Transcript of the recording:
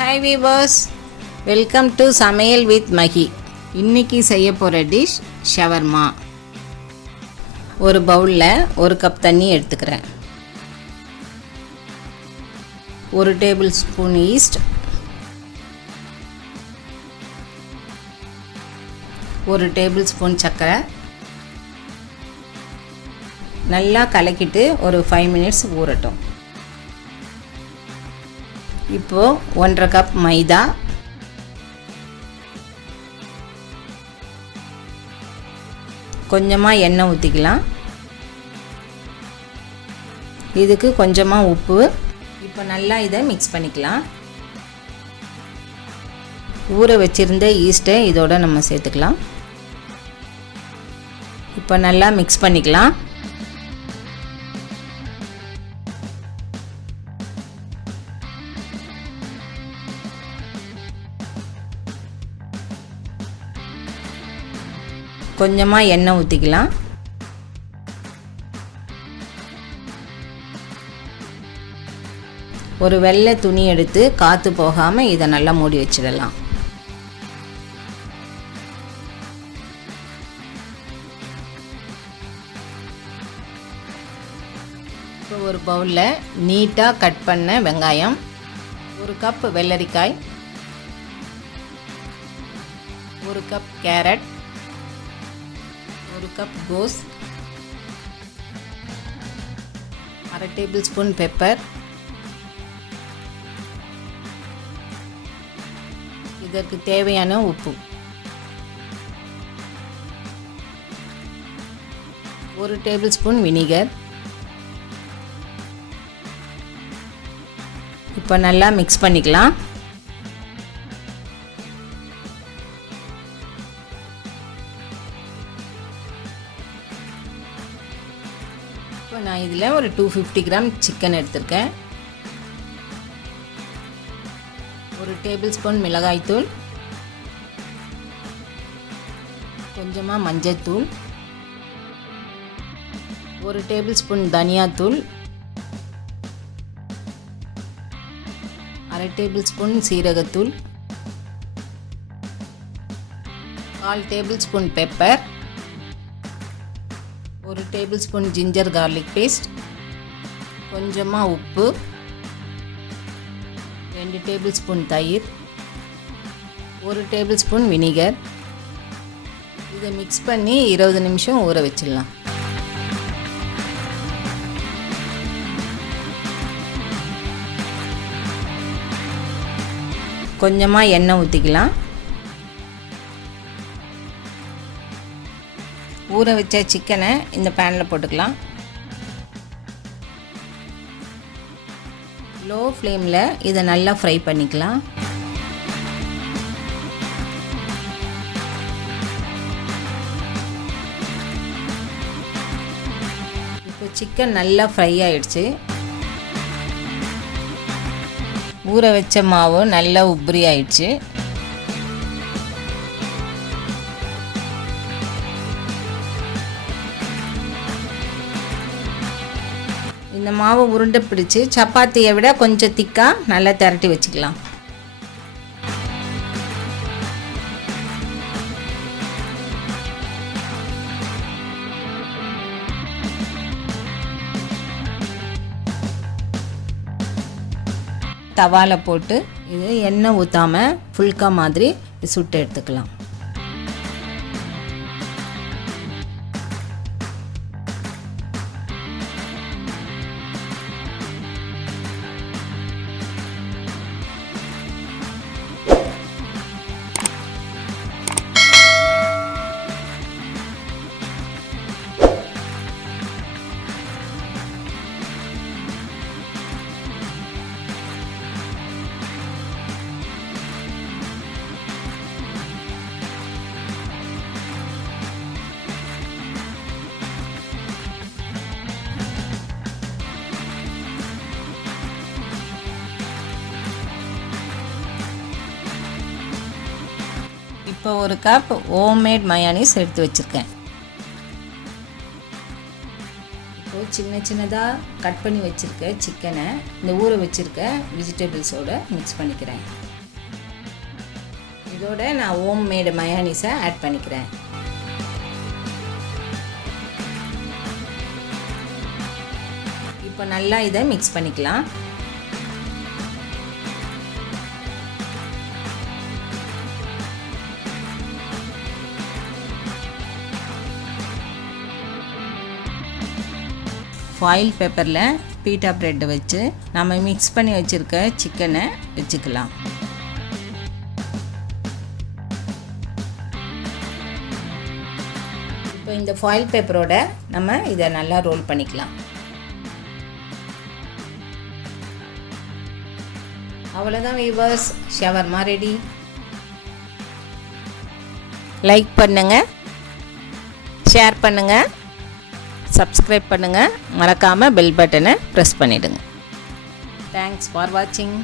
Hi viewers, welcome to சமையல் with மகி. இன்றைக்கி செய்ய போகிற டிஷ் ஷவர்மா. ஒரு பவுலில் 1 கப் தண்ணி எடுத்துக்கிறேன். 1 table spoon east, 1 table spoon சர்க்கரை நல்லா கலக்கிட்டு ஒரு 5 மினிட்ஸ் ஊறட்டும். இப்போது 1.5 கப் மைதா, கொஞ்சமாக எண்ணெய் ஊற்றிக்கலாம். இதுக்கு கொஞ்சமாக உப்பு. இப்போ நல்லா இதை மிக்ஸ் பண்ணிக்கலாம். ஊற வச்சுருந்த ஈஸ்ட்டை இதோட நம்ம சேர்த்துக்கலாம். இப்போ நல்லா மிக்ஸ் பண்ணிக்கலாம். கொஞ்சமாக எண்ணெய் ஊற்றிக்கலாம். ஒரு வெள்ளை துணி எடுத்து காற்று போகாமல் இதை நல்லா மூடி வச்சிடலாம். இப்போ ஒரு பவுலில் நீட்டாக கட் பண்ண வெங்காயம், 1 கப் வெள்ளரிக்காய், 1 கப் கேரட், 1 கப் கோஸ், 1/2 டேபிள் ஸ்பூன் பெப்பர், இதற்கு தேவையான உப்பு, 1 டேபிள் ஸ்பூன் வினிகர். இப்போ நல்லா மிக்ஸ் பண்ணிக்கலாம். இப்போ நான் இதில் ஒரு 250 கிராம் சிக்கன் எடுத்திருக்கேன். 1 டேபிள் ஸ்பூன் மிளகாய்த்தூள், கொஞ்சமாக மஞ்சள்தூள், 1 டேபிள் ஸ்பூன் தனியாத்தூள், 1/2 டேபிள் ஸ்பூன் சீரகத்தூள், 1/4 tablespoon pepper, 1 tablespoon ginger garlic paste, கொஞ்சமாக உப்பு, 2 டேபிள் ஸ்பூன் தயிர், 1 டேபிள் ஸ்பூன் வினிகர். இதை மிக்ஸ் பண்ணி 20 நிமிஷம் ஊற வச்சிடலாம். கொஞ்சமாக எண்ணெய் ஊற்றிக்கலாம். ஊற வச்ச சிக்கனை இந்த பேனில் போட்டுக்கலாம். லோ ஃப்ளேமில் இதை நல்லா ஃப்ரை பண்ணிக்கலாம். இப்போ சிக்கன் நல்லா ஃப்ரை ஆயிடுச்சு. ஊற வச்ச மாவு நல்லா உப்ரி ஆயிடுச்சு. இந்த மாவை உருண்டை பிடிச்சி சப்பாத்தியை விட கொஞ்சம் திக்காக நல்லா திரட்டி வச்சுக்கலாம். தவாவில் போட்டு இது எண்ணெய் ஊற்றாமல் ஃபுல்கா மாதிரி சுட்டு எடுத்துக்கலாம். இப்போ 1 கப் ஹோம்மேட் மயோனைஸ் எடுத்து வச்சுருக்கேன். இப்போது சின்னதாக கட் பண்ணி வச்சுருக்க சிக்கனை இந்த ஊற வச்சுருக்க வெஜிடபிள்ஸோடு மிக்ஸ் பண்ணிக்கிறேன். இதோட நான் ஹோம் மேடு மயோனைஸை ஆட் பண்ணிக்கிறேன். இப்போ நல்லா இதை மிக்ஸ் பண்ணிக்கலாம். ஃபாயில் பேப்பரில் பீட்டா ப்ரெட்டை வச்சு நம்ம மிக்ஸ் பண்ணி வச்சுருக்க சிக்கனை வச்சுக்கலாம். இப்போ இந்த ஃபாயில் பேப்பரோட நம்ம இதை நல்லா ரோல் பண்ணிக்கலாம். அவ்வளோதான் வீவர்ஸ், ஷவர்மா ரெடி. லைக் பண்ணுங்கள், ஷேர் பண்ணுங்கள், சப்ஸ்கிரைப் பண்ணுங்கள், மறக்காமல் பெல் பட்டனை ப்ரெஸ் பண்ணிவிடுங்க. தேங்க்ஸ் ஃபார் வாட்சிங்.